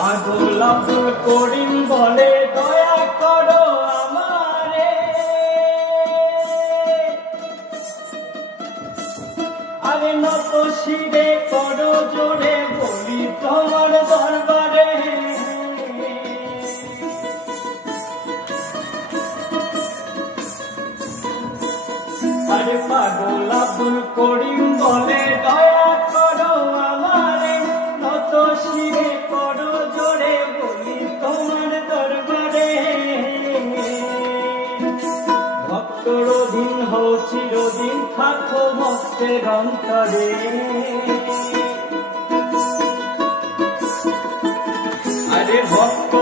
পাগল আব্দুল করিম বলে দয়া করো আমারে, আরে নত শিরে করো জোরে বলি তোমার দরবারে। আরে পাগল আব্দুল করিম বলে দয়া করো আমারে, নত শিরে করো জোরে বলি তোমার দরবারে। ভক্তর অধীন হও চিরদিন থাকো ভক্তের অন্তরে। আরে ভক্ত